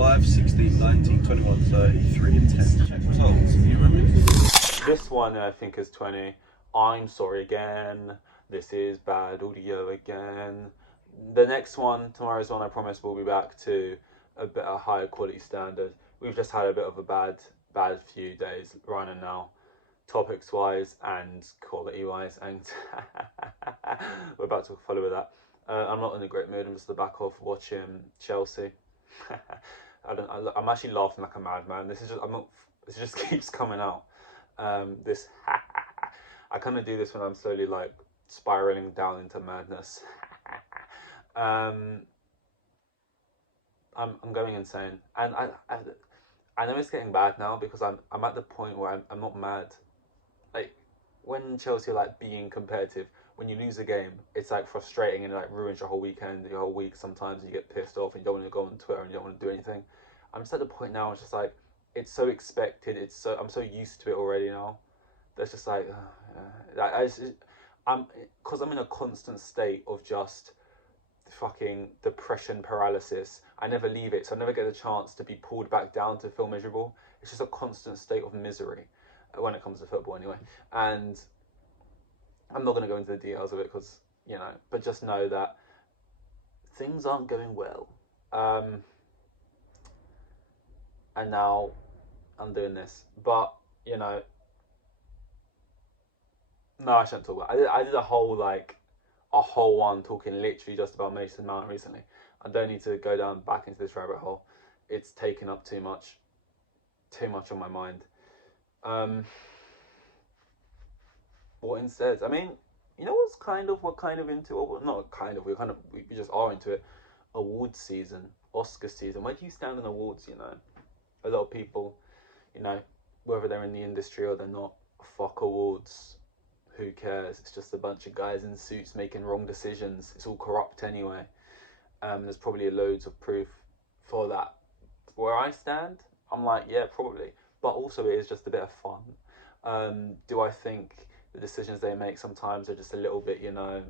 5, 16, 19, 21, 33, and 10. Check results. You remember? This one I think is 20. I'm sorry again. This is bad audio again. The next one, tomorrow's one, I promise we'll be back to a bit of higher quality standard. We've just had a bit of a bad few days running now, topics wise and quality wise, and we're about to follow with that. I'm not in a great mood. I'm just the back off watching Chelsea. I'm actually laughing like a madman. This is just I'm not. This just keeps coming out. This I kind of do this when I'm slowly like spiraling down into madness. I'm going insane, and I know it's getting bad now because I'm at the point where I'm not mad. Like when Chelsea are like being competitive, when you lose a game, it's like frustrating and it like ruins your whole weekend, your whole week. Sometimes you get pissed off and you don't want to go on Twitter and you don't want to do anything. I'm just at the point now. It's just like it's so expected. I'm so used to it already now. That's just like I'm because I'm in a constant state of just fucking depression paralysis. I never leave it, so I never get the chance to be pulled back down to feel miserable. It's just a constant state of misery when it comes to football, anyway. And I'm not going to go into the details of it because but just know that things aren't going well. And now I'm doing this, but no, I shouldn't talk about it. I did a whole one talking literally just about Mason Mount recently. I don't need to go down back into this rabbit hole. It's taken up too much on my mind. What instead? I mean, we're kind of into, or not kind of, we just are into it. Awards season, Oscar season. Where do you stand on awards? A lot of people, whether they're in the industry or they're not, fuck awards. Who cares? It's just a bunch of guys in suits making wrong decisions. It's all corrupt anyway. There's probably loads of proof for that. Where I stand, I'm like, yeah, probably. But also it is just a bit of fun. Do I think the decisions they make sometimes are just a little bit, a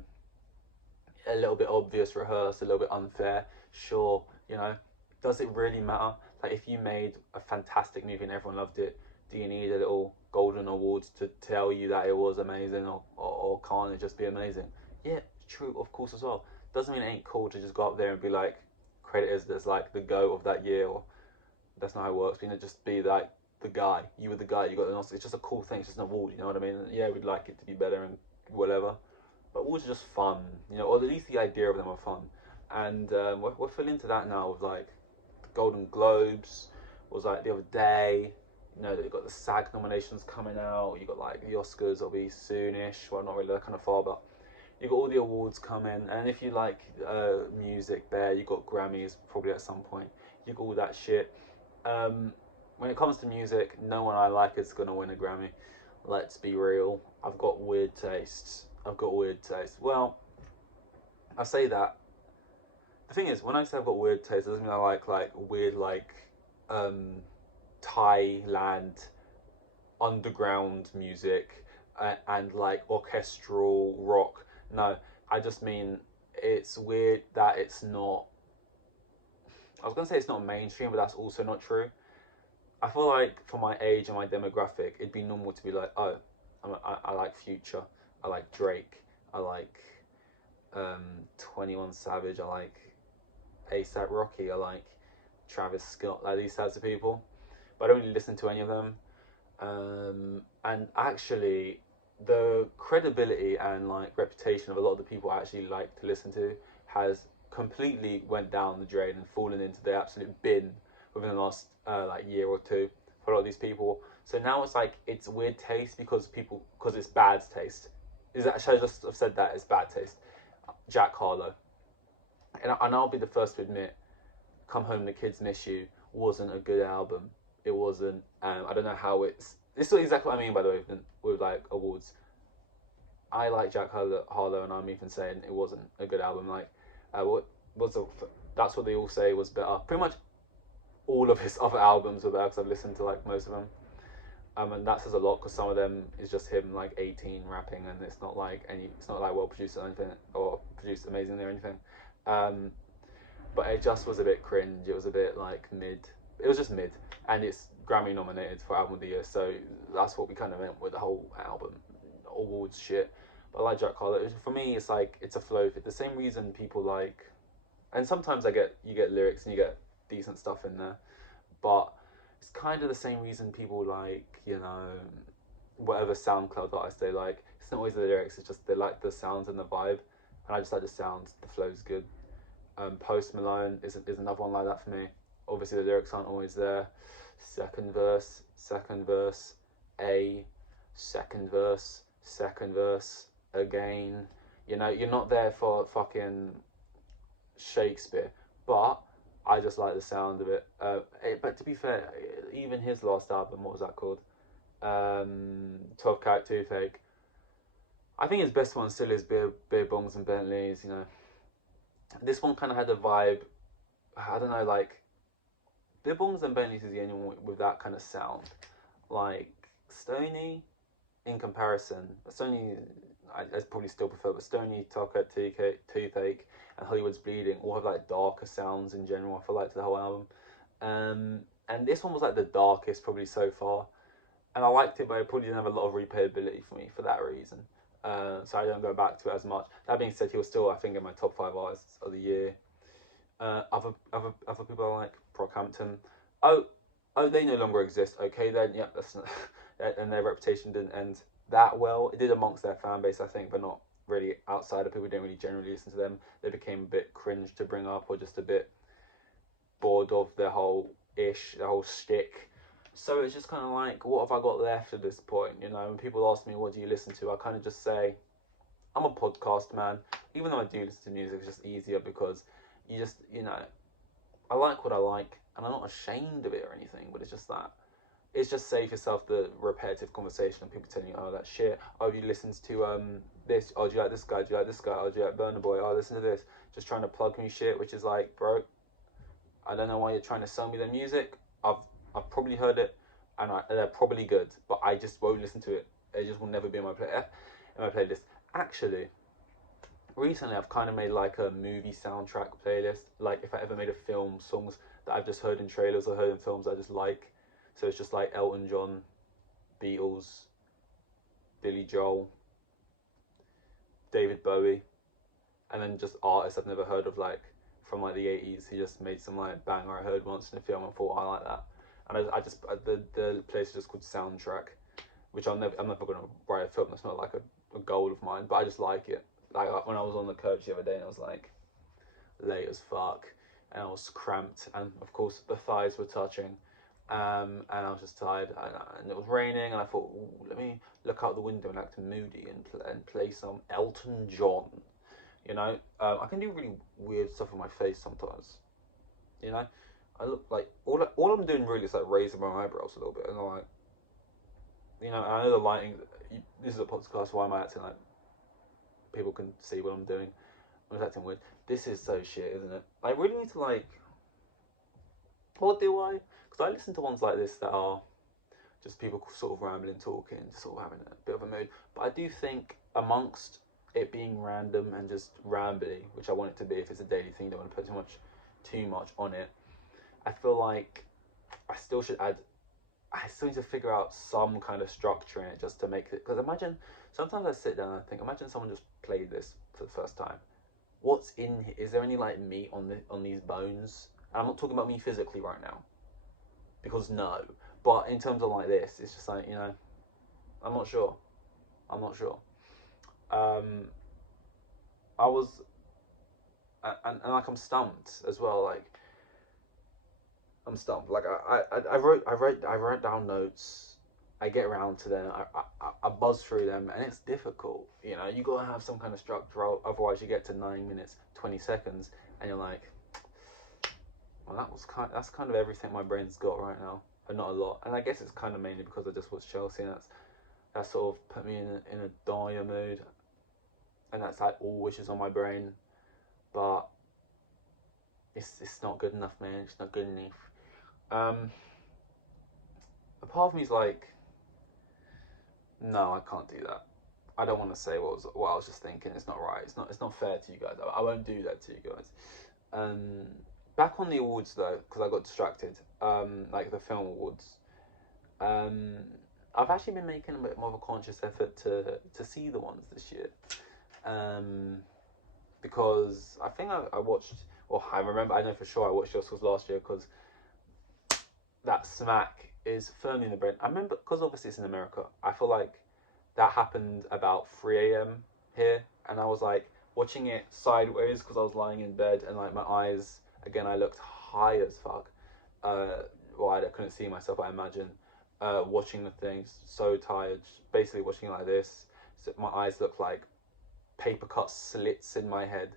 little bit obvious, rehearsed, a little bit unfair? Sure, does it really matter? Like if you made a fantastic movie and everyone loved it, do you need a little golden awards to tell you that it was amazing, or can't it just be amazing? Yeah, true, of course as well. Doesn't mean it ain't cool to just go up there and be like, credit as like the GOAT of that year, or that's not how it works. Just be like the guy. You were the guy. You got an Oscar. It's just a cool thing. It's just an award. You know what I mean? Yeah, we'd like it to be better and whatever, but awards are just fun. Or at least the idea of them are fun. And we're feeling into that now with like the Golden Globes was like the other day. They've got the SAG nominations coming out. You got like the Oscars will be soonish. Well, not really that kind of far, but you got all the awards coming. And if you like music, there you got Grammys probably at some point. You got all that shit. When it comes to music, no one I like is gonna win a Grammy. Let's be real. I've got weird tastes. Well, I say that. The thing is, when I say I've got weird tastes, it doesn't mean I like weird Thailand underground music and like orchestral rock. No, I just mean it's weird that it's not. I was gonna say it's not mainstream, but that's also not true. I feel like for my age and my demographic, it'd be normal to be like, oh, I like Future, I like Drake, I like 21 Savage, I like ASAP Rocky, I like Travis Scott, like these types of people. But I don't really listen to any of them. And actually, the credibility and like reputation of a lot of the people I actually like to listen to has completely went down the drain and fallen into the absolute bin within the last year or two for a lot of these people. So now it's like it's weird taste because it's bad taste. Should I just have said that it's bad taste? Jack Harlow, and I'll be the first to admit, Come Home the Kids Miss You wasn't a good album. It wasn't. I don't know how it's. This is exactly what I mean, by the way, with like awards. I like Jack Harlow, and I'm even saying it wasn't a good album. Like, that's what they all say was better. Pretty much all of his other albums were better because I've listened to like most of them. And that says a lot because some of them is just him like 18 rapping, and it's not like well produced or anything, or produced amazingly or anything. but it just was a bit cringe. It was a bit like mid. It was just mid, and it's Grammy nominated for Album of the Year, so that's what we kind of meant with the whole album awards shit. But I like Jack Harlow. For me, it's like it's a flow. The same reason people like, and sometimes you get lyrics and you get decent stuff in there, but it's kind of the same reason people like, you know, whatever SoundCloud artist they like. It's not always the lyrics, it's just they like the sounds and the vibe, and I just like the sounds. The flow's good. Post Malone is another one like that for me. Obviously the lyrics aren't always there. Second verse, A, second verse, again. You know, you're not there for fucking Shakespeare, but I just like the sound of it. But to be fair, even his last album, what was that called? 12 Carat Toothache. I think his best one still is Beer Bongs and Bentleys, you know. This one kind of had a vibe, I don't know, like, Beer Bongs and Bentleys is the only one with that kind of sound. Like, Stoney, in comparison, Stoney, I probably still prefer, but Stoney, 12 Carat Toothache, and Hollywood's Bleeding all have like darker sounds in general, I feel like, to the whole album. And this one was like the darkest probably so far. And I liked it, but it probably didn't have a lot of replayability for me for that reason. So I don't go back to it as much. That being said, he was still, I think, in my top 5 artists of the year. Other people I like, Brockhampton. Oh, they no longer exist. Okay, then, yeah, that's not, and their reputation didn't end that well. It did amongst their fan base, I think, but not really outside of people who didn't really generally listen to them. They became a bit cringe to bring up, or just a bit bored of their whole shtick. So it's just kind of like, what have I got left at this point? You know, when people ask me, what do you listen to? I kind of just say, I'm a podcast man. Even though I do listen to music, it's just easier because you just, you know, I like what I like and I'm not ashamed of it or anything, but it's just that. It's just save yourself the repetitive conversation of people telling you, oh, that shit. Oh, have you listened to this? Oh, do you like this guy? Do you like this guy? Oh, do you like Burna Boy? Oh, listen to this. Just trying to plug me shit, which is like, bro, I don't know why you're trying to sell me their music. I've probably heard it, and they're probably good, but I just won't listen to it. It just will never be in my playlist. Actually, recently I've kind of made like a movie soundtrack playlist. Like if I ever made a film, songs that I've just heard in trailers or heard in films I just like. So it's just like Elton John, Beatles, Billy Joel, David Bowie, and then just artists I've never heard of, like from like the 80s. He just made some like banger I heard once in a film and thought I like that. And the place is just called Soundtrack, which I'm never gonna write a film. That's not like a goal of mine, but I just like it. Like when I was on the coach the other day, and I was like late as fuck, and I was cramped, and of course the thighs were touching, and I was just tired, and it was raining, and I thought, let me look out the window and act moody and play some Elton John. You know, I can do really weird stuff with my face sometimes. You know, I look like all I'm doing really is like raising my eyebrows a little bit, and I'm like, you know, I know the lighting. This is a podcast. Why am I acting like people can see what I'm doing? I'm just acting weird. This is so shit, isn't it? I really need to like. What do I? Because I listen to ones like this that are just people sort of rambling, talking, sort of having a bit of a mood. But I do think amongst it being random and just rambly, which I want it to be if it's a daily thing, don't want to put too much on it. I feel like I still need to figure out some kind of structure in it just to make it. Because imagine, sometimes I sit down and I think, imagine someone just played this for the first time. What's in here? Is there any like meat on these bones? And I'm not talking about me physically right now, because no. But in terms of like this, it's just like, you know, I'm not sure. I was, and like I'm stumped as well. Like I'm stumped. Like I wrote down notes. I get around to them. I buzz through them, and it's difficult. You know, you gotta have some kind of structure. Otherwise, you get to 9 minutes 20 seconds, and you're like, well, that's kind of everything my brain's got right now, but not a lot. And I guess it's kind of mainly because I just watched Chelsea, and that sort of put me in a dire mood, and that's like all which is on my brain, but it's not good enough, man. It's not good enough. A part of me's like, no, I can't do that. I don't want to say what I was just thinking. It's not right. It's not fair to you guys. I won't do that to you guys. back on the awards though, because I got distracted. Like the film awards. Um, I've actually been making a bit more of a conscious effort to see the ones this year. Um, because I think I watched. Well, I remember. I know for sure I watched the Oscars last year because that smack is firmly in the brain. I remember because obviously it's in America. I feel like that happened about 3 a.m. here, and I was like watching it sideways because I was lying in bed and like my eyes again. I looked high as fuck. Well, I couldn't see myself. I imagine watching the thing, so tired. Basically watching it like this. So my eyes look like paper cut slits in my head,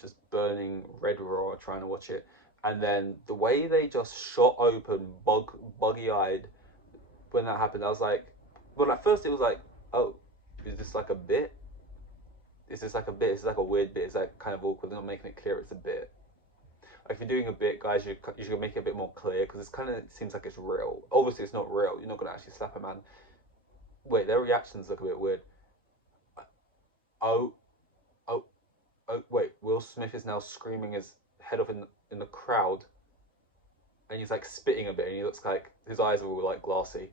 just burning red raw trying to watch it. And then the way they just shot open, buggy eyed when that happened, I was like, well, at first it was like, oh, is this like a bit? Is this like a bit? Is this like a weird bit? It's like kind of awkward. They're not making it clear it's a bit. Like if you're doing a bit, guys, you should make it a bit more clear because it's kind of seems like it's real. Obviously, it's not real. You're not gonna actually slap a man. Wait, their reactions look a bit weird. Oh, oh, oh. Wait, Will Smith is now screaming his head off in the crowd, and he's like spitting a bit, and he looks like his eyes are all like glassy,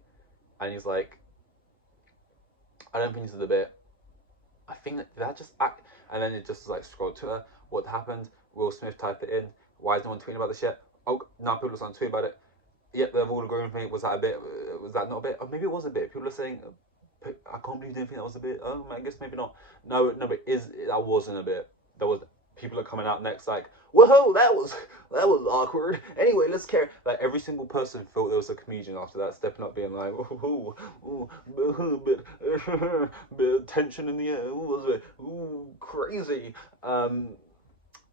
and he's like, I don't think this is the bit. I think that just act, and then it just like scroll Twitter. What happened? Will Smith typed it in. Why is no one tweeting about this yet? Oh, now people are starting to tweet about it. Yep, they've all agreed with me. Was that a bit? Was that not a bit? Or maybe it was a bit. People are saying, I can't believe they didn't think that was a bit. Oh, I guess maybe not. No, no, but that wasn't a bit. There was people are coming out next like, whoa, that was awkward. Anyway, let's care. Like every single person felt there was a comedian after that, stepping up, being like, ooh, bit of tension in the air. Ooh, was it? Ooh, crazy.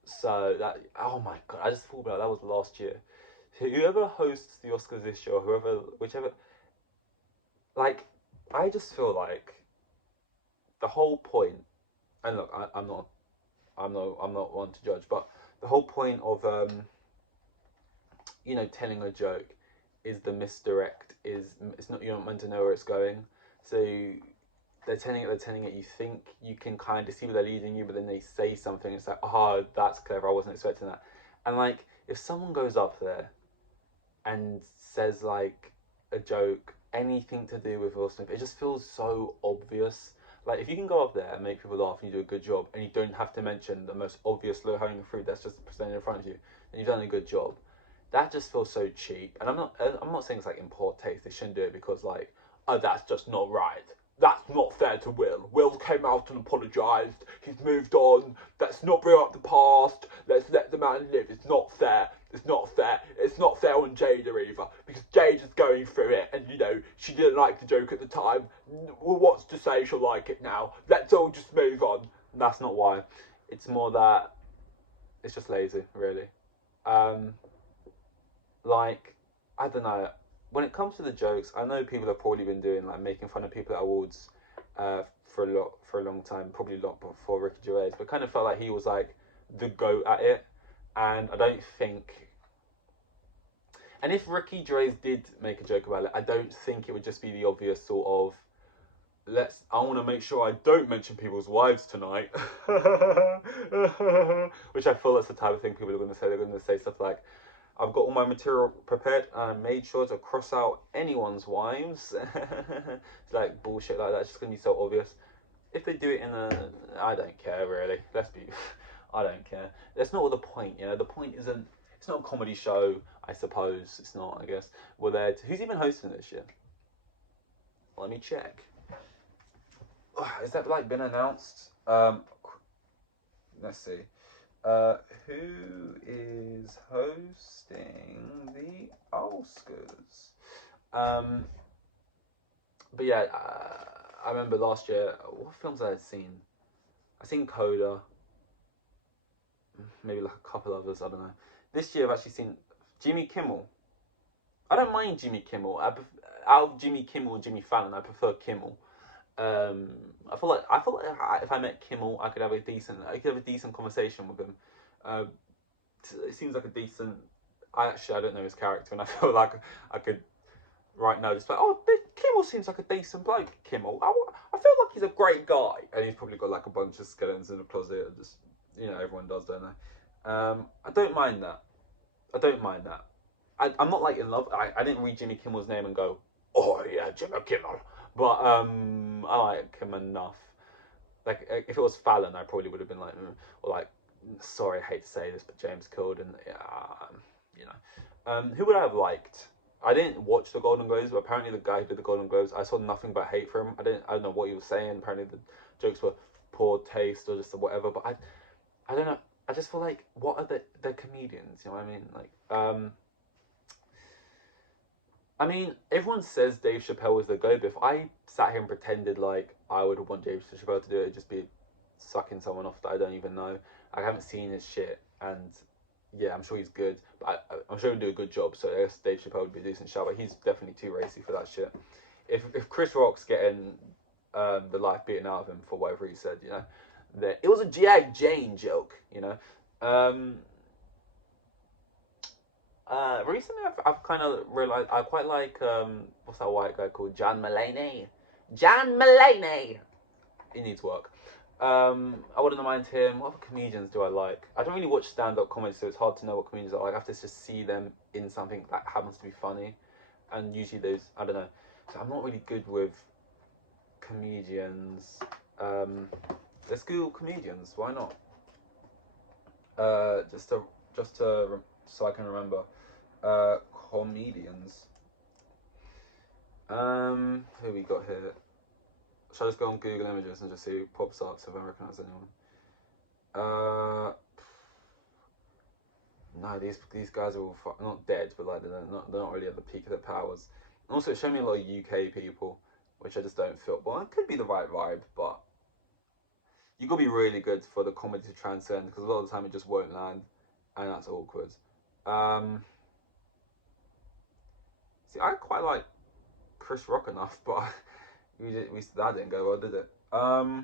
So that, oh my god, I just thought about that was last year. Whoever hosts the Oscars this year, whoever, whichever, like, I just feel like the whole point, and look, I'm not one to judge, but the whole point of telling a joke is the misdirect. Is it's not you're not meant to know where it's going, so they're telling it. You think you can kind of see where they're leading you, but then they say something. It's like, oh, that's clever. I wasn't expecting that. And like, if someone goes up there and says like a joke, anything to do with Will Smith, it just feels so obvious. Like if you can go up there and make people laugh and you do a good job, and you don't have to mention the most obvious low-hanging fruit that's just presented in front of you, then you've done a good job. That just feels so cheap. And I'm not saying it's like in poor taste. They shouldn't do it because like, oh, that's just not right. That's not fair to Will. Will came out and apologised. He's moved on. Let's not bring up the past. Let's let the man live. It's not fair. It's not fair. It's not fair on Jada either because Jada's going through it, and she didn't like the joke at the time. Well, what's to say she'll like it now? Let's all just move on. And that's not why. It's more that it's just lazy, really. Um, like I don't know. When it comes to the jokes, I know people have probably been doing like making fun of people at awards, for a long time, probably a lot before Ricky Gervais, but kind of felt like he was like the goat at it, and I don't think. And if Ricky Gervais did make a joke about it, I don't think it would just be the obvious sort of I want to make sure I don't mention people's wives tonight. Which I feel that's the type of thing people are going to say. They're going to say stuff like, I've got all my material prepared and I made sure to cross out anyone's wives. It's like bullshit like that. It's just going to be so obvious. If they do it I don't care really. I don't care. That's not what the point, The point isn't, it's not a comedy show, I suppose. It's not, I guess. Who's even hosting this year? Let me check. Has that like been announced? Let's see. Who is hosting the Oscars? But yeah, I remember last year. What films I had seen? I seen Coda. Maybe like a couple others. I don't know. This year I've actually seen Jimmy Kimmel. I don't mind Jimmy Kimmel. Out of Jimmy Kimmel and Jimmy Fallon, I prefer Kimmel. I feel like if I met Kimmel, I could have a decent conversation with him. It seems like a decent. I don't know his character, and I feel like I could right now just like, oh, Kimmel seems like a decent bloke. Kimmel, I feel like he's a great guy, and he's probably got like a bunch of skeletons in the closet. Just everyone does, don't they? I don't mind that. I don't mind that. I'm not like in love. I didn't read Jimmy Kimmel's name and go, oh yeah, Jimmy Kimmel. But I like him enough. Like if it was Fallon, I probably would have been like, or like, sorry, I hate to say this, but James Corden, you know, who would I have liked? I didn't watch the Golden Globes, but apparently the guy who did the Golden Globes, I saw nothing but hate for him. I don't know what he was saying. Apparently the jokes were poor taste or just whatever. But I don't know. I just feel like, what are the comedians? You know what I mean? Like, I mean, everyone says Dave Chappelle was the GOAT, but if I sat here and pretended like I would want Dave Chappelle to do it, it'd just be sucking someone off that I don't even know. I haven't seen his shit, and yeah, I'm sure he's good, but I'm sure he'd do a good job, so I guess Dave Chappelle would be a decent shout, but he's definitely too racy for that shit. If Chris Rock's getting the life beaten out of him for whatever he said, you know, that it was a G.I. Jane joke, you know. Um, Recently I've kind of realized I quite like what's that white guy called, John Mulaney. John Mulaney. He needs work. I wouldn't mind him. What other comedians do I like? I don't really watch stand-up comedy, so it's hard to know what comedians I like. I have to just see them in something that happens to be funny, and usually those, I don't know. So I'm not really good with comedians. Let's Google comedians. Why not? Just to so I can remember. Comedians. Who we got here? Shall I just go on Google Images and just see who pops up, so if I recognise anyone? No, these guys are all not dead, but like they're not really at the peak of their powers. And also, it showed me a lot of UK people, which I just don't feel. Well, it could be the right vibe, but you gotta be really good for the comedy to transcend, because a lot of the time it just won't land, and that's awkward. Um, See, I quite like Chris Rock enough, but that didn't go well, did it? Hmm.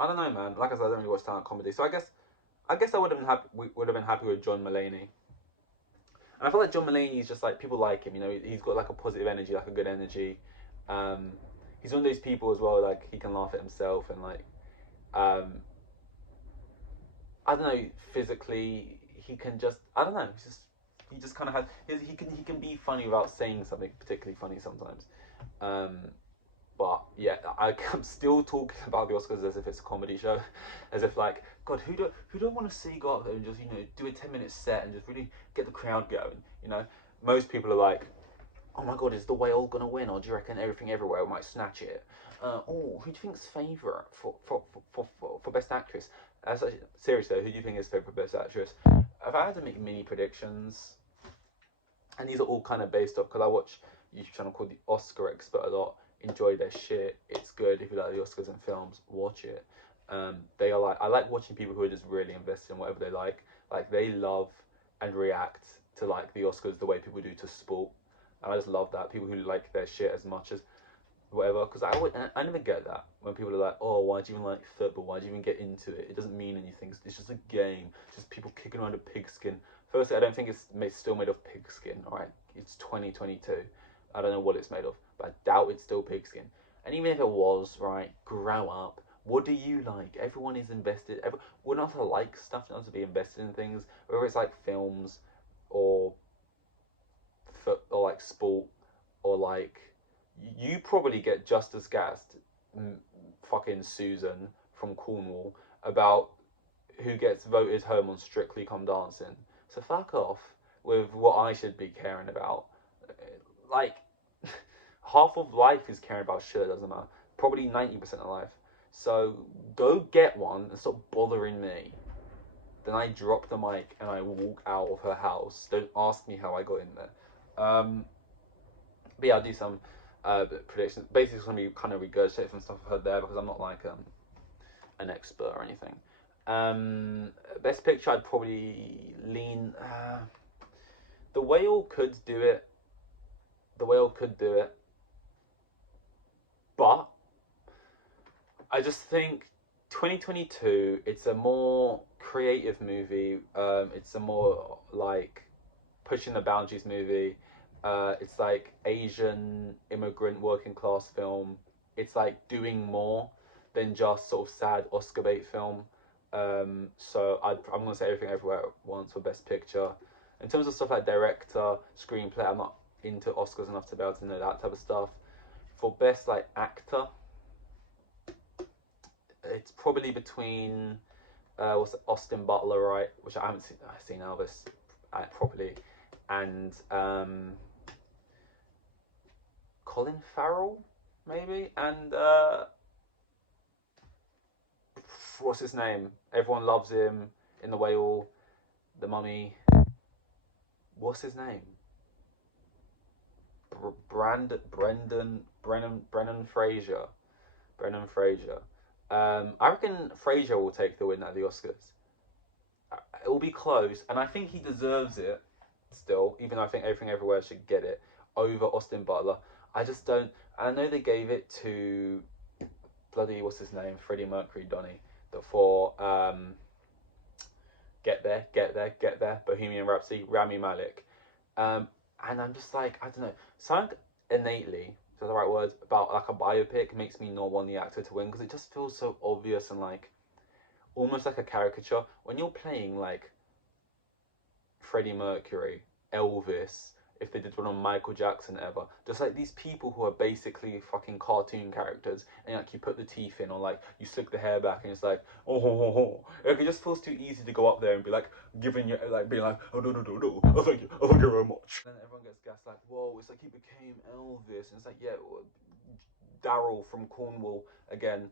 I don't know, man. Like I said, I don't really watch stand-up comedy, so I guess I would have been happy. We would have been happy with John Mulaney, and I feel like John Mulaney is just like, people like him. You know, he's got like a positive energy, like a good energy. Um, he's one of those people as well. Like, he can laugh at himself, and like, um, I don't know, physically he can just, I don't know, he just kind of has he can be funny without saying something particularly funny sometimes. Um, but yeah, I'm still talking about the Oscars as if it's a comedy show, as if like, God, who don't want to see go up there and just, you know, do a 10-minute set and just really get the crowd going. You know, most people are like, oh my God, is the whale gonna win, or do you reckon Everything Everywhere might snatch it? Oh, who do you think's favourite for best actress? Seriously, who do you think is favourite best actress? If I had to make mini predictions, and these are all kind of based off, because I watch a YouTube channel called the Oscar Expert a lot. Enjoy their shit. It's good. If you like the Oscars and films, watch it. They are like, I like watching people who are just really invested in whatever they like. Like, they love and react to like the Oscars the way people do to sport. And I just love that, people who like their shit as much as whatever. Because I never get that when people are like, oh, why do you even like football? Why do you even get into it? It doesn't mean anything. It's just a game. It's just people kicking around a pigskin. Firstly, I don't think it's still made of pigskin. All right, it's 2022. I don't know what it's made of, but I doubt it's still pigskin. And even if it was, right, grow up. What do you like? Everyone is invested. We're not to like stuff, not to be invested in things. Whether it's like films, or or like sport, or like, you probably get just as gassed, fucking Susan from Cornwall, about who gets voted home on Strictly Come Dancing. So fuck off with what I should be caring about. Like, half of life is caring about shit that doesn't matter. Probably 90% of life. So go get one and stop bothering me. Then I drop the mic and I walk out of her house. Don't ask me how I got in there. But yeah, I'll do some predictions. Basically, it's going to be kind of regurgitate from stuff I've heard there, because I'm not like an expert or anything. Best picture, I'd probably lean. The Whale could do it. The Whale could do it. But I just think 2022, it's a more creative movie. It's a more like pushing the boundaries movie. It's like Asian immigrant working class film. It's like doing more. than just sort of sad Oscar bait film. So I'm gonna say Everything Everywhere at Once for Best Picture. In terms of stuff like director, screenplay, I'm not into Oscars enough to be able to know that type of stuff. For best like actor, it's probably between what's it, Austin Butler, right? Which I haven't seen. I've seen Elvis properly, and Colin Farrell, maybe, and what's his name? Everyone loves him in The Whale, The Mummy. What's his name? Brendan Fraser. Brendan Fraser. I reckon Fraser will take the win at the Oscars. It will be close, and I think he deserves it still, even though I think Everything Everywhere should get it over Austin Butler. I just don't. I know they gave it to bloody what's his name, Freddie Mercury, Donny, for Get There, Bohemian Rhapsody, Rami Malek, and I'm just like I don't know, something innately, so the right words about like a biopic makes me not want the actor to win because it just feels so obvious and like almost like a caricature when you're playing like Freddie Mercury, Elvis, if they did one on Michael Jackson ever. Just like these people who are basically fucking cartoon characters, and like you put the teeth in, or like you slick the hair back, and it's like oh ho ho ho. Like it just feels too easy to go up there and be like giving you like being like oh no, oh thank you very much. And then everyone gets gassed like whoa, it's like he became Elvis, and it's like yeah, Daryl from Cornwall again.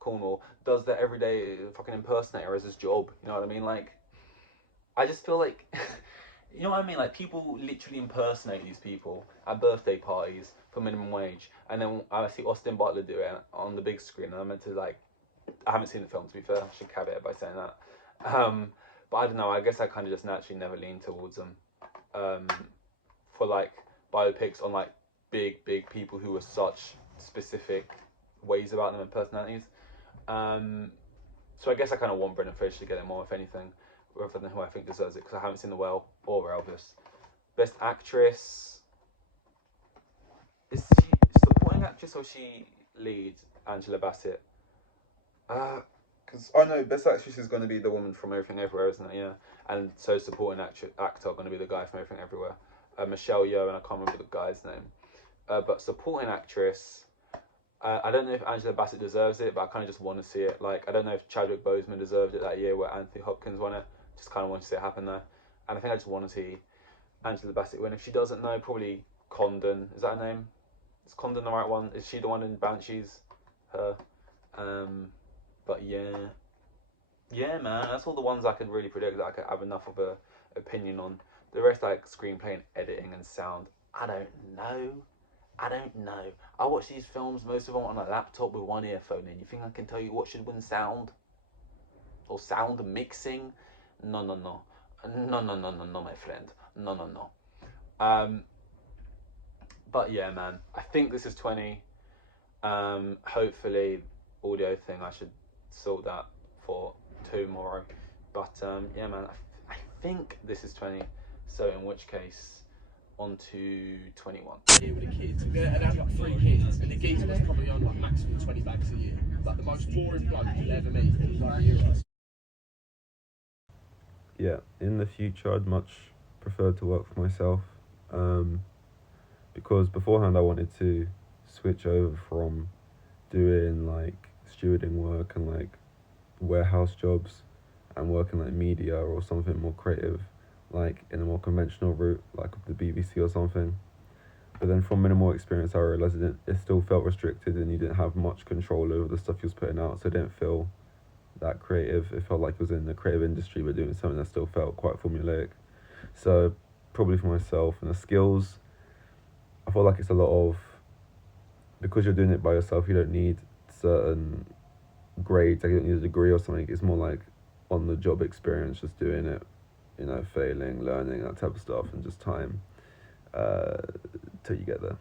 Cornwall does that every day, fucking impersonator as his job. You know what I mean? Like I just feel like, you know what I mean? Like people literally impersonate these people at birthday parties for minimum wage, and then I see Austin Butler do it on the big screen, and I meant to like, I haven't seen the film to be fair. I should caveat by saying that. But I don't know. I guess I kind of just naturally never lean towards them, for like biopics on like big people who are such specific ways about them and personalities. So I guess I kind of want Brendan Fraser to get it more, if anything, rather than who I think deserves it, because I haven't seen The Whale or Elvis. Best actress, is she supporting actress or she lead? Angela Bassett. Because I know best actress is going to be the woman from Everything Everywhere, isn't it? Yeah, and so supporting actor going to be the guy from Everything Everywhere, Michelle Yeoh, and I can't remember the guy's name. But supporting actress, I don't know if Angela Bassett deserves it, but I kind of just want to see it. Like, I don't know if Chadwick Boseman deserved it that year where Anthony Hopkins won it. Just kind of want to see it happen there. And I think I just want to see Angela Bassett win. If she doesn't know, probably Condon. Is that her name? Is Condon the right one? Is she the one in Banshees? Her. But yeah. Yeah, man. That's all the ones I could really predict that I could have enough of a opinion on. The rest, like screenplay and editing and sound, I don't know. I watch these films, most of them on a laptop with one earphone in. You think I can tell you what should win sound? Or sound mixing? No, my friend. No. But yeah, man. I think this is 20. Hopefully, audio thing, I should sort that for tomorrow. But yeah, man. I think this is 20. So in which case, on to 21. Here with the kids, and I've got 3 kids, and the geezer was probably on like maximum 20 bags a year. Like the most boring bloke you'll ever meet. He's like euros. Yeah, in the future, I'd much prefer to work for myself, because beforehand I wanted to switch over from doing like stewarding work and like warehouse jobs and working like media or something more creative, like in a more conventional route, like the BBC or something. But then from minimal experience, I realised it still felt restricted and you didn't have much control over the stuff you was putting out, so it didn't feel that creative. It felt like it was in the creative industry but doing something that still felt quite formulaic. So probably for myself, and the skills, I feel like it's a lot of, because you're doing it by yourself, you don't need certain grades, like you don't need a degree or something. It's more like on the job experience, just doing it, failing, learning, that type of stuff, and just time till you get there.